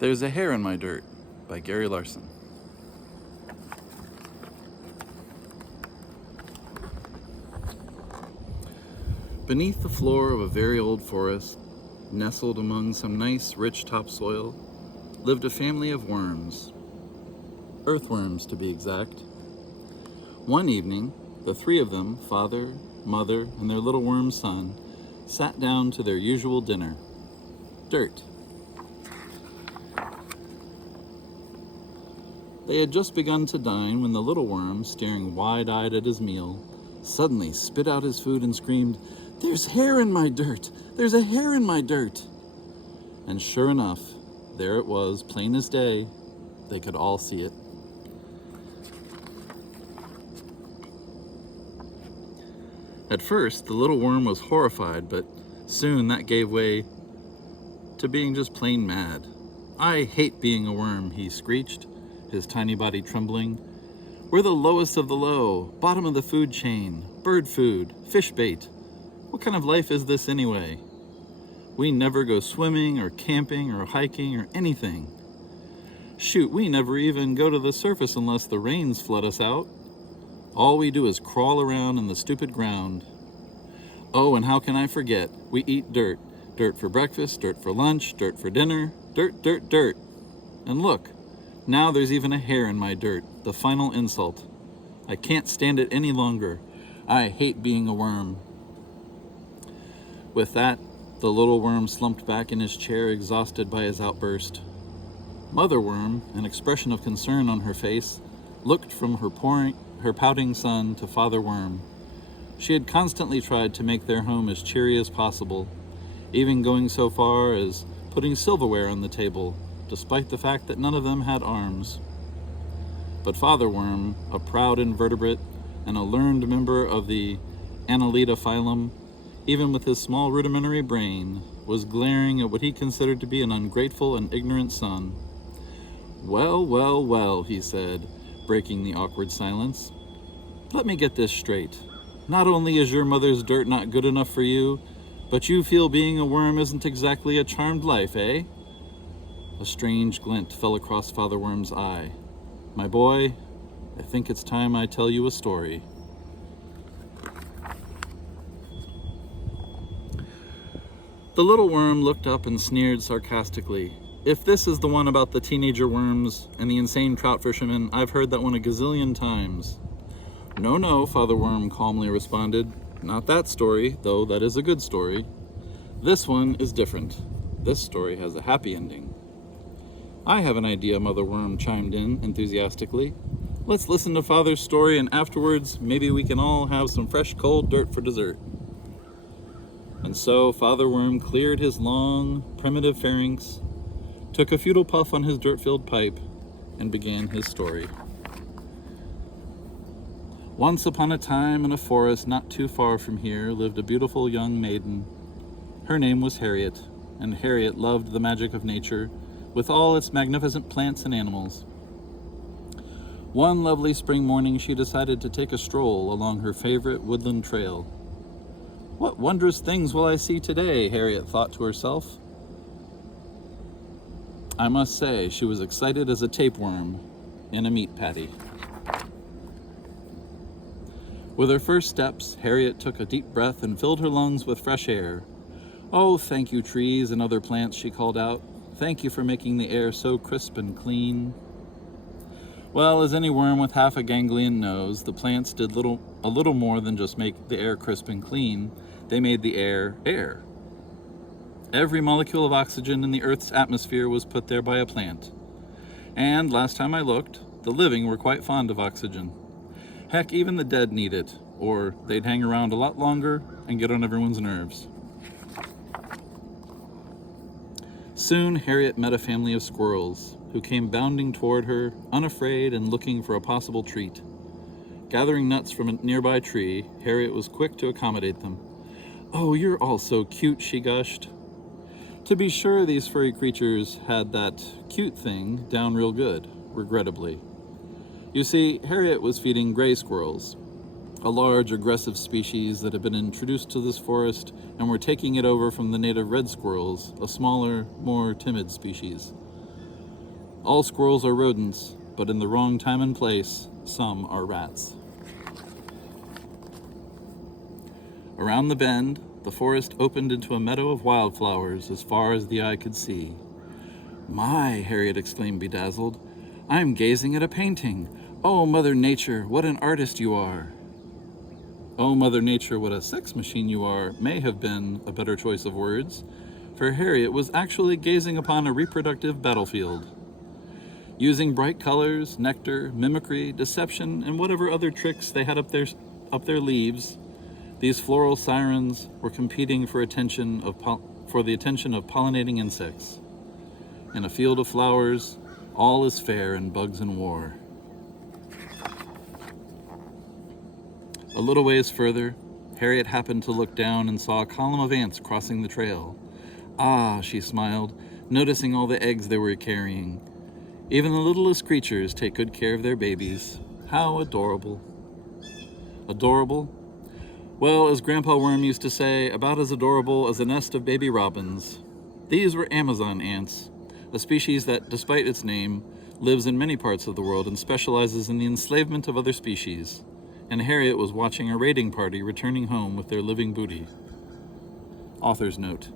There's a Hair in My Dirt by Gary Larson. Beneath the floor of a very old forest, nestled among some nice, rich topsoil, lived a family of worms. Earthworms, to be exact. One evening, the three of them, father, mother, and their little worm son, sat down to their usual dinner. Dirt. They had just begun to dine when the little worm, staring wide-eyed at his meal, suddenly spit out his food and screamed, "There's hair in my dirt! There's a hair in my dirt!" And sure enough, there it was, plain as day. They could all see it. At first, the little worm was horrified, but soon that gave way to being just plain mad. "I hate being a worm," he screeched, his tiny body trembling. "We're the lowest of the low, bottom of the food chain, bird food, fish bait. What kind of life is this anyway? We never go swimming or camping or hiking or anything. Shoot, we never even go to the surface unless the rains flood us out. All we do is crawl around in the stupid ground. Oh, and how can I forget? We eat dirt. Dirt for breakfast, dirt for lunch, dirt for dinner. Dirt, dirt, dirt. And look, now there's even a hair in my dirt, the final insult. I can't stand it any longer. I hate being a worm." With that, the little worm slumped back in his chair, exhausted by his outburst. Mother Worm, an expression of concern on her face, looked from her pouting son to Father Worm. She had constantly tried to make their home as cheery as possible, even going so far as putting silverware on the table, despite the fact that none of them had arms. But Father Worm, a proud invertebrate and a learned member of the Annelida phylum, even with his small rudimentary brain, was glaring at what he considered to be an ungrateful and ignorant son. "Well, well, well," he said, breaking the awkward silence. "Let me get this straight. Not only is your mother's dirt not good enough for you, but you feel being a worm isn't exactly a charmed life, eh?" A strange glint fell across Father Worm's eye. "My boy, I think it's time I tell you a story." The little worm looked up and sneered sarcastically. "If this is the one about the teenager worms and the insane trout fishermen, I've heard that one a gazillion times." "No, no," Father Worm calmly responded. "Not that story, though that is a good story. This one is different. This story has a happy ending." "I have an idea," Mother Worm chimed in enthusiastically. "Let's listen to Father's story, and afterwards, maybe we can all have some fresh, cold dirt for dessert." And so Father Worm cleared his long, primitive pharynx, took a futile puff on his dirt-filled pipe, and began his story. "Once upon a time, in a forest not too far from here, lived a beautiful young maiden. Her name was Harriet, and Harriet loved the magic of nature, with all its magnificent plants and animals. One lovely spring morning, she decided to take a stroll along her favorite woodland trail. 'What wondrous things will I see today?' Harriet thought to herself. I must say, she was excited as a tapeworm in a meat patty." With her first steps, Harriet took a deep breath and filled her lungs with fresh air. "Oh, thank you, trees and other plants," she called out. "Thank you for making the air so crisp and clean." Well, as any worm with half a ganglion knows, the plants did a little more than just make the air crisp and clean. They made the air air. Every molecule of oxygen in the Earth's atmosphere was put there by a plant. And last time I looked, the living were quite fond of oxygen. Heck, even the dead need it, or they'd hang around a lot longer and get on everyone's nerves. Soon, Harriet met a family of squirrels who came bounding toward her, unafraid and looking for a possible treat. Gathering nuts from a nearby tree, Harriet was quick to accommodate them. "Oh, you're all so cute," she gushed. To be sure, these furry creatures had that cute thing down real good, regrettably. You see, Harriet was feeding gray squirrels, a large, aggressive species that had been introduced to this forest and were taking it over from the native red squirrels, a smaller, more timid species. All squirrels are rodents, but in the wrong time and place, some are rats. Around the bend, the forest opened into a meadow of wildflowers as far as the eye could see. "My," Harriet exclaimed, bedazzled, "I'm gazing at a painting. Oh, Mother Nature, what an artist you are." "Oh, Mother Nature, what a sex machine you are," may have been a better choice of words, for Harriet was actually gazing upon a reproductive battlefield. Using bright colors, nectar, mimicry, deception, and whatever other tricks they had up their leaves, these floral sirens were competing for the attention of pollinating insects. In a field of flowers, all is fair and bugs in war. A little ways further, Harriet happened to look down and saw a column of ants crossing the trail. "Ah," she smiled, noticing all the eggs they were carrying. "Even the littlest creatures take good care of their babies. How adorable." Adorable? Well, as Grandpa Worm used to say, about as adorable as a nest of baby robins. These were Amazon ants, a species that, despite its name, lives in many parts of the world and specializes in the enslavement of other species. And Harriet was watching a raiding party returning home with their living booty. Author's note.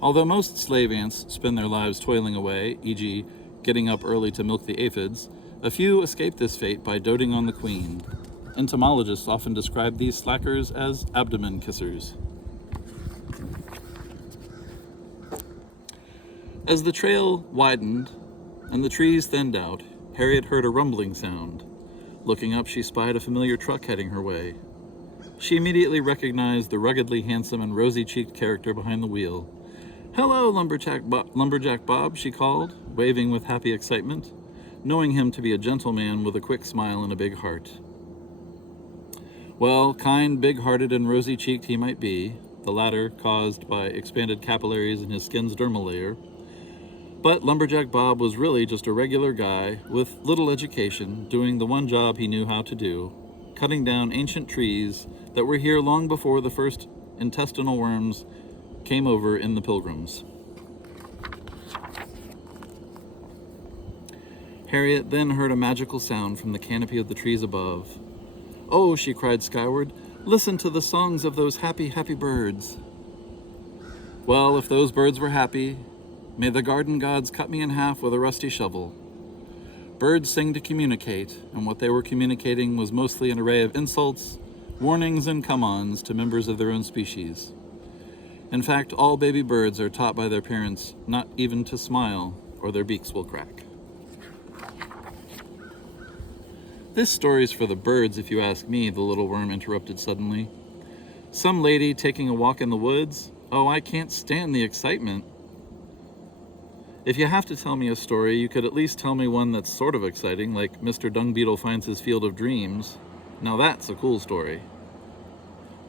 Although most slave ants spend their lives toiling away, e.g., getting up early to milk the aphids, a few escape this fate by doting on the queen. Entomologists often describe these slackers as abdomen kissers. As the trail widened and the trees thinned out, Harriet heard a rumbling sound. Looking up, she spied a familiar truck heading her way. She immediately recognized the ruggedly handsome and rosy-cheeked character behind the wheel. "Hello, Lumberjack Bob," she called, waving with happy excitement, knowing him to be a gentleman with a quick smile and a big heart. Well, kind, big-hearted, and rosy-cheeked he might be, the latter caused by expanded capillaries in his skin's dermal layer, but Lumberjack Bob was really just a regular guy with little education, doing the one job he knew how to do, cutting down ancient trees that were here long before the first intestinal worms came over in the Pilgrims. Harriet then heard a magical sound from the canopy of the trees above. "Oh," she cried skyward, "listen to the songs of those happy, happy birds." Well, if those birds were happy, may the garden gods cut me in half with a rusty shovel. Birds sing to communicate, and what they were communicating was mostly an array of insults, warnings, and come-ons to members of their own species. In fact, all baby birds are taught by their parents not even to smile, or their beaks will crack. "This story's for the birds, if you ask me," the little worm interrupted suddenly. "Some lady taking a walk in the woods? Oh, I can't stand the excitement. If you have to tell me a story, you could at least tell me one that's sort of exciting, like Mr. Dung Beetle finds his field of dreams. Now that's a cool story."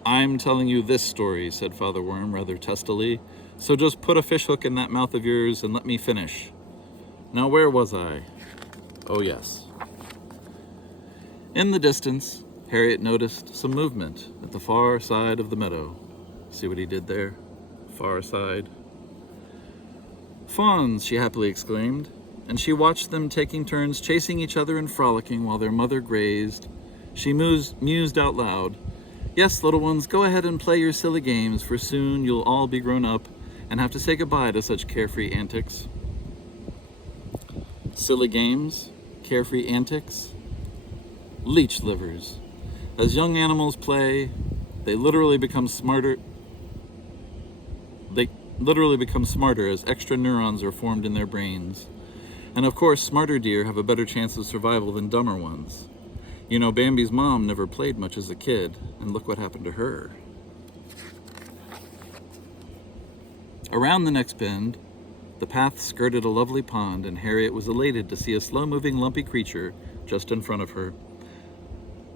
"I'm telling you this story," said Father Worm rather testily, "so just put a fishhook in that mouth of yours and let me finish. Now where was I? Oh yes." In the distance, Harriet noticed some movement at the far side of the meadow. See what he did there? Far side. "Fawns," she happily exclaimed, and she watched them taking turns chasing each other and frolicking while their mother grazed. She mused out loud, "Yes, little ones, go ahead and play your silly games, for soon you'll all be grown up and have to say goodbye to such carefree antics." Silly games? Carefree antics? Leech livers. As young animals play, they literally become smarter as extra neurons are formed in their brains. And of course, smarter deer have a better chance of survival than dumber ones. You know, Bambi's mom never played much as a kid, and look what happened to her. Around the next bend, the path skirted a lovely pond, and Harriet was elated to see a slow-moving, lumpy creature just in front of her.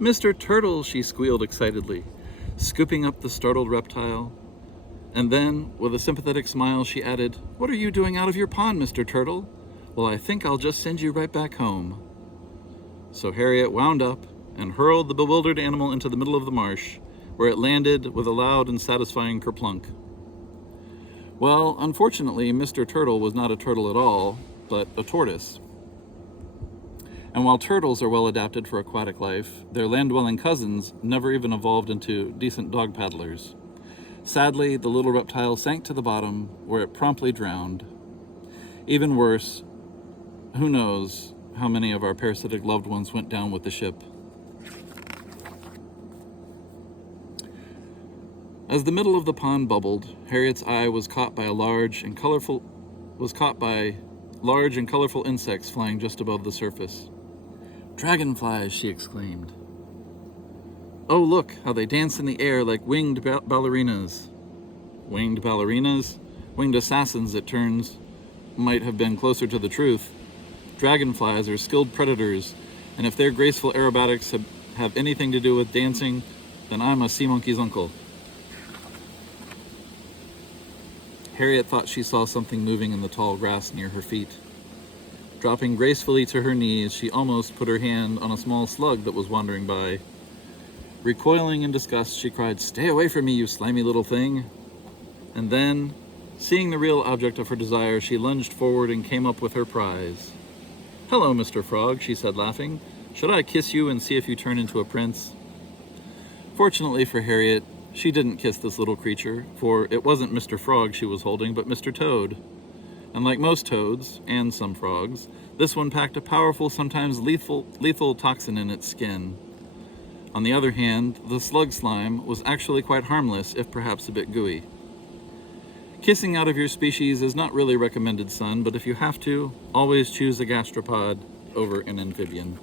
"Mr. Turtle," she squealed excitedly, scooping up the startled reptile. And then, with a sympathetic smile, she added, "What are you doing out of your pond, Mr. Turtle? Well, I think I'll just send you right back home." So Harriet wound up and hurled the bewildered animal into the middle of the marsh, where it landed with a loud and satisfying kerplunk. Well, unfortunately, Mr. Turtle was not a turtle at all, but a tortoise. And while turtles are well adapted for aquatic life, their land-dwelling cousins never even evolved into decent dog paddlers. Sadly, the little reptile sank to the bottom, where it promptly drowned. Even worse, who knows how many of our parasitic loved ones went down with the ship. As the middle of the pond bubbled, Harriet's eye was caught by large and colorful insects flying just above the surface. "Dragonflies," she exclaimed. "Oh, look, how they dance in the air like winged ballerinas." Winged ballerinas? Winged assassins, it turns, might have been closer to the truth. Dragonflies are skilled predators, and if their graceful aerobatics have anything to do with dancing, then I'm a sea monkey's uncle. Harriet thought she saw something moving in the tall grass near her feet. Dropping gracefully to her knees, she almost put her hand on a small slug that was wandering by. Recoiling in disgust, she cried, "Stay away from me, you slimy little thing!" And then, seeing the real object of her desire, she lunged forward and came up with her prize. "Hello, Mr. Frog," she said, laughing. "Should I kiss you and see if you turn into a prince?" Fortunately for Harriet, she didn't kiss this little creature, for it wasn't Mr. Frog she was holding, but Mr. Toad. And like most toads, and some frogs, this one packed a powerful, sometimes lethal toxin in its skin. On the other hand, the slug slime was actually quite harmless, if perhaps a bit gooey. Kissing out of your species is not really recommended, son, but if you have to, always choose a gastropod over an amphibian.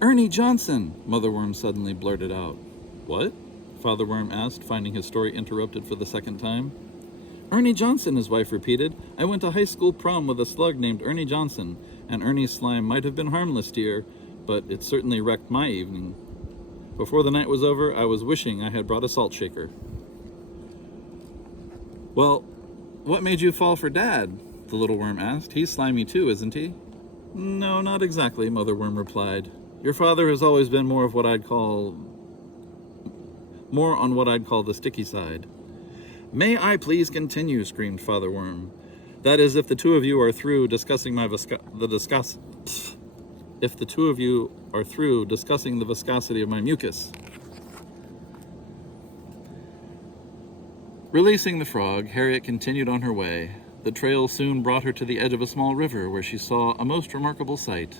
"Ernie Johnson!" Mother Worm suddenly blurted out. "What?" Father Worm asked, finding his story interrupted for the second time. "Ernie Johnson," his wife repeated. "I went to high school prom with a slug named Ernie Johnson, and Ernie's slime might have been harmless, dear, but it certainly wrecked my evening. Before the night was over, I was wishing I had brought a salt shaker." "Well, what made you fall for Dad?" the little worm asked. "He's slimy too, isn't he?" "No, not exactly," Mother Worm replied. "Your father has always been more on what I'd call the sticky side." "May I please continue?" screamed Father Worm. "That is, if the two of you are through discussing the viscosity of my mucus." Releasing the frog, Harriet continued on her way. The trail soon brought her to the edge of a small river, where she saw a most remarkable sight.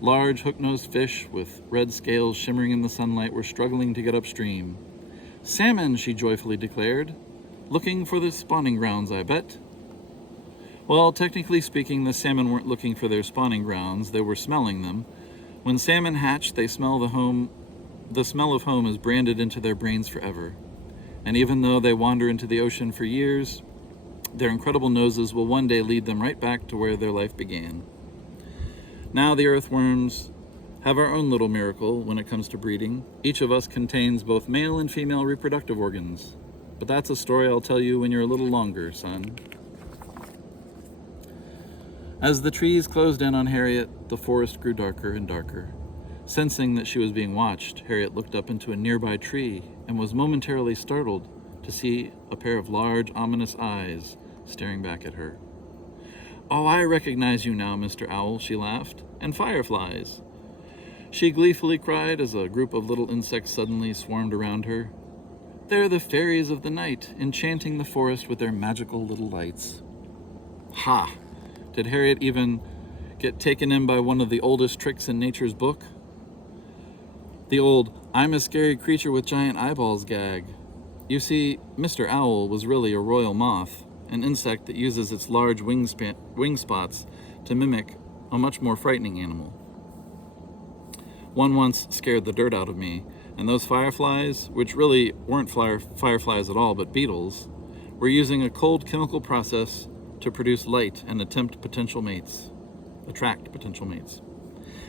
Large hook-nosed fish with red scales shimmering in the sunlight were struggling to get upstream. "Salmon," she joyfully declared. "Looking for the spawning grounds, I bet." Well, technically speaking, the salmon weren't looking for their spawning grounds, they were smelling them. When salmon hatch, they smell the home. The smell of home is branded into their brains forever. And even though they wander into the ocean for years, their incredible noses will one day lead them right back to where their life began. Now the earthworms have our own little miracle when it comes to breeding. Each of us contains both male and female reproductive organs. But that's a story I'll tell you when you're a little longer, son. As the trees closed in on Harriet, the forest grew darker and darker. Sensing that she was being watched, Harriet looked up into a nearby tree and was momentarily startled to see a pair of large, ominous eyes staring back at her. "Oh, I recognize you now, Mr. Owl," she laughed. "And fireflies," she gleefully cried as a group of little insects suddenly swarmed around her. "They're the fairies of the night, enchanting the forest with their magical little lights." Ha! Did Harriet even get taken in by one of the oldest tricks in nature's book? The old "I'm a scary creature with giant eyeballs" gag. You see, Mr. Owl was really a royal moth, an insect that uses its large wing spots to mimic a much more frightening animal. One once scared the dirt out of me, and those fireflies, which really weren't fireflies at all but beetles, were using a cold chemical process to produce light and attract potential mates.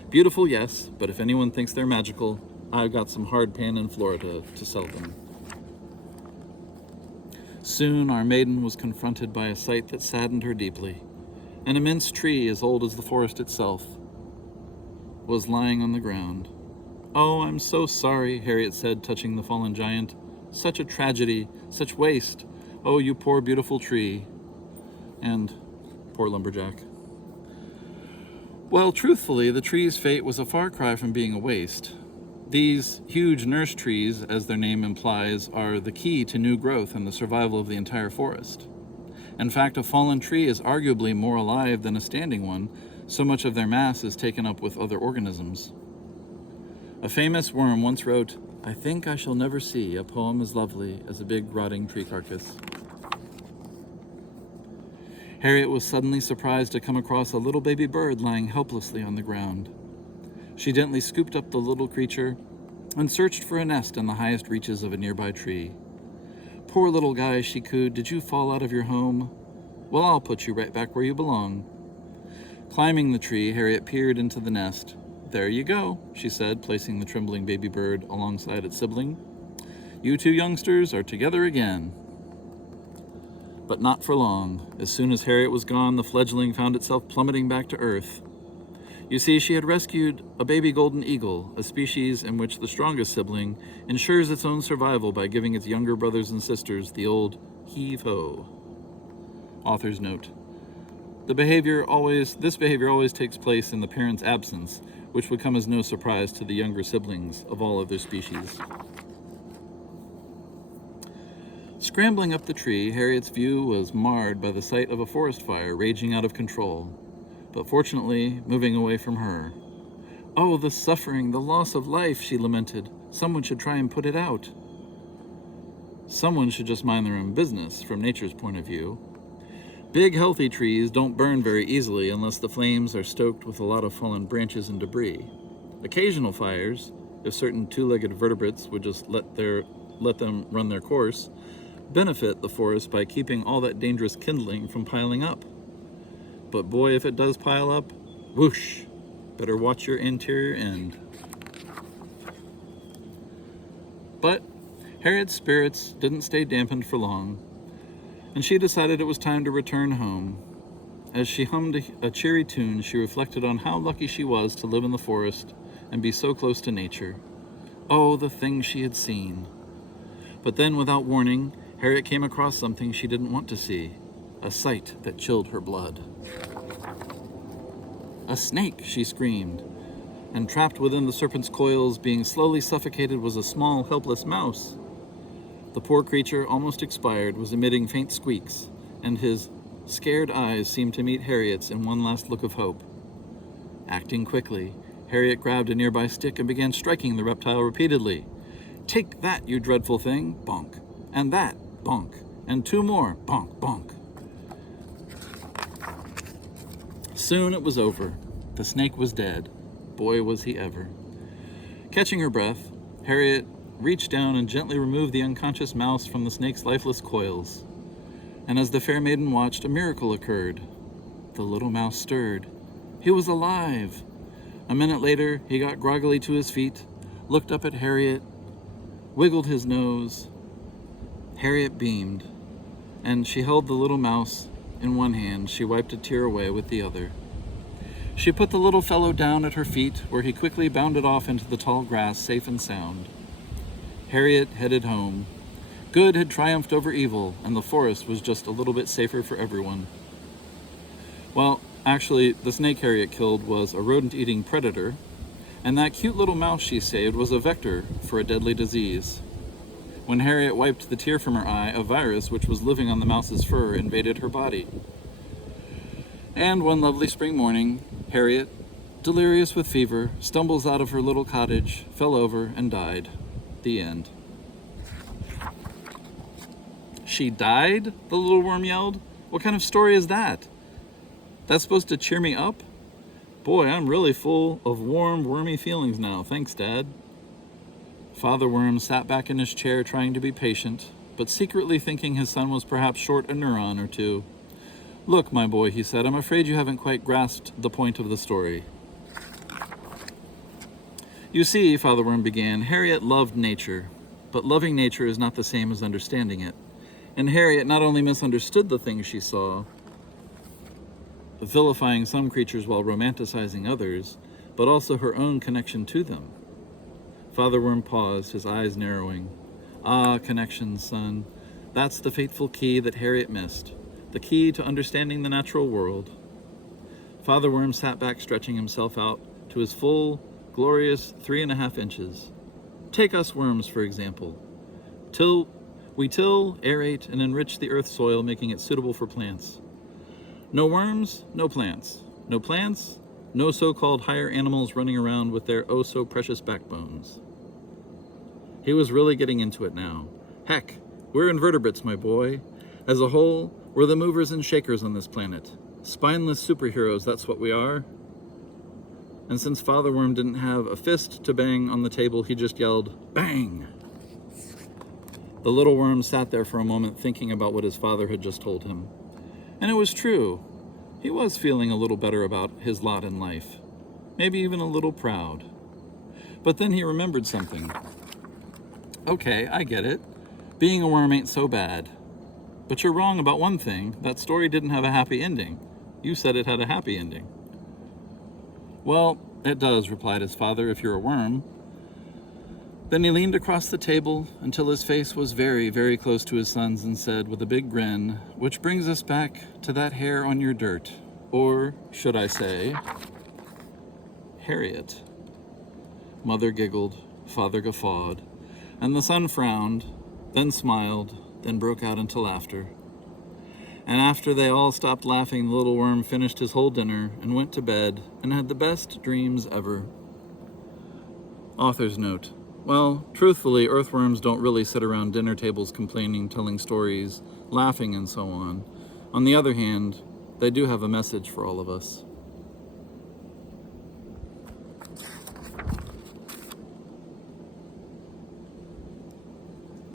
Beautiful, yes, but if anyone thinks they're magical, I've got some hardpan in Florida to sell them. Soon our maiden was confronted by a sight that saddened her deeply. An immense tree, as old as the forest itself, was lying on the ground. "Oh, I'm so sorry," Harriet said, touching the fallen giant. "Such a tragedy, such waste. Oh, you poor beautiful tree." And Poor lumberjack. Well, truthfully, the tree's fate was a far cry from being a waste. These huge nurse trees, as their name implies, are the key to new growth and the survival of the entire forest. In fact, a fallen tree is arguably more alive than a standing one, so much of their mass is taken up with other organisms. A famous worm once wrote, "I think I shall never see a poem as lovely as a big rotting tree carcass." Harriet was suddenly surprised to come across a little baby bird lying helplessly on the ground. She gently scooped up the little creature and searched for a nest in the highest reaches of a nearby tree. "Poor little guy," she cooed, "did you fall out of your home? Well, I'll put you right back where you belong." Climbing the tree, Harriet peered into the nest. "There you go," she said, placing the trembling baby bird alongside its sibling. "You two youngsters are together again." But not for long. As soon as Harriet was gone, the fledgling found itself plummeting back to earth. You see, she had rescued a baby golden eagle, a species in which the strongest sibling ensures its own survival by giving its younger brothers and sisters the old heave-ho. Author's note. This behavior always takes place in the parent's absence, which would come as no surprise to the younger siblings of all other species. Scrambling up the tree, Harriet's view was marred by the sight of a forest fire raging out of control, but fortunately moving away from her. "Oh, the suffering, the loss of life," she lamented. "Someone should try and put it out." Someone should just mind their own business, from nature's point of view. Big, healthy trees don't burn very easily unless the flames are stoked with a lot of fallen branches and debris. Occasional fires, if certain two-legged vertebrates would just let them run their course, benefit the forest by keeping all that dangerous kindling from piling up. But boy, if it does pile up, whoosh, better watch your interior end. But Harriet's spirits didn't stay dampened for long, and she decided it was time to return home. As she hummed a cheery tune, she reflected on how lucky she was to live in the forest and be so close to nature. Oh, the things she had seen. But then, without warning, Harriet came across something she didn't want to see, a sight that chilled her blood. "A snake!" she screamed, and trapped within the serpent's coils, being slowly suffocated, was a small, helpless mouse. The poor creature, almost expired, was emitting faint squeaks, and his scared eyes seemed to meet Harriet's in one last look of hope. Acting quickly, Harriet grabbed a nearby stick and began striking the reptile repeatedly. "Take that, you dreadful thing!" Bonk. "And that!" Bonk. "And two more!" Bonk, bonk. Soon it was over. The snake was dead. Boy, was he ever. Catching her breath, Harriet reached down and gently removed the unconscious mouse from the snake's lifeless coils. And as the fair maiden watched, a miracle occurred. The little mouse stirred. He was alive! A minute later, he got groggily to his feet, looked up at Harriet, wiggled his nose. Harriet beamed, and she held the little mouse in one hand. She wiped a tear away with the other. She put the little fellow down at her feet, where he quickly bounded off into the tall grass, safe and sound. Harriet headed home. Good had triumphed over evil, and the forest was just a little bit safer for everyone. Well, actually, the snake Harriet killed was a rodent-eating predator, and that cute little mouse she saved was a vector for a deadly disease. When Harriet wiped the tear from her eye, a virus which was living on the mouse's fur invaded her body. And one lovely spring morning, Harriet, delirious with fever, stumbles out of her little cottage, fell over, and died. The end. "She died?" the little worm yelled. "What kind of story is that? That's supposed to cheer me up? Boy, I'm really full of warm, wormy feelings now. Thanks, Dad." Father Worm sat back in his chair trying to be patient, but secretly thinking his son was perhaps short a neuron or two. "Look, my boy," he said, "I'm afraid you haven't quite grasped the point of the story." "You see," Father Worm began, "Harriet loved nature, but loving nature is not the same as understanding it. And Harriet not only misunderstood the things she saw, vilifying some creatures while romanticizing others, but also her own connection to them." Father Worm paused, his eyes narrowing. "Ah, connection, son. That's the fateful key that Harriet missed. the key to understanding the natural world. Father Worm sat back, stretching himself out to his full, glorious 3.5 inches. Take us worms, for example. We till, aerate, and enrich the earth's soil, making it suitable for plants. No worms, no plants. No plants, no so-called higher animals running around with their oh-so-precious backbones. He was really getting into it now. Heck, we're invertebrates, my boy. As a whole, we're the movers and shakers on this planet. Spineless superheroes, that's what we are. And since Father Worm didn't have a fist to bang on the table, he just yelled, "Bang!" The little worm sat there for a moment thinking about what his father had just told him. And it was true. He was feeling a little better about his lot in life. Maybe even a little proud. But then he remembered something. Okay, I get it. Being a worm ain't so bad. But you're wrong about one thing. That story didn't have a happy ending. You said it had a happy ending. Well, it does, replied his father, if you're a worm. Then he leaned across the table until his face was very, very close to his son's and said with a big grin, which brings us back to that hair on your dirt. Or, should I say, Harriet. Mother giggled, father guffawed, and the son frowned, then smiled, then broke out into laughter. And after they all stopped laughing, the little worm finished his whole dinner and went to bed and had the best dreams ever. Author's note. Well, truthfully, earthworms don't really sit around dinner tables complaining, telling stories, laughing, and so on. On the other hand, they do have a message for all of us.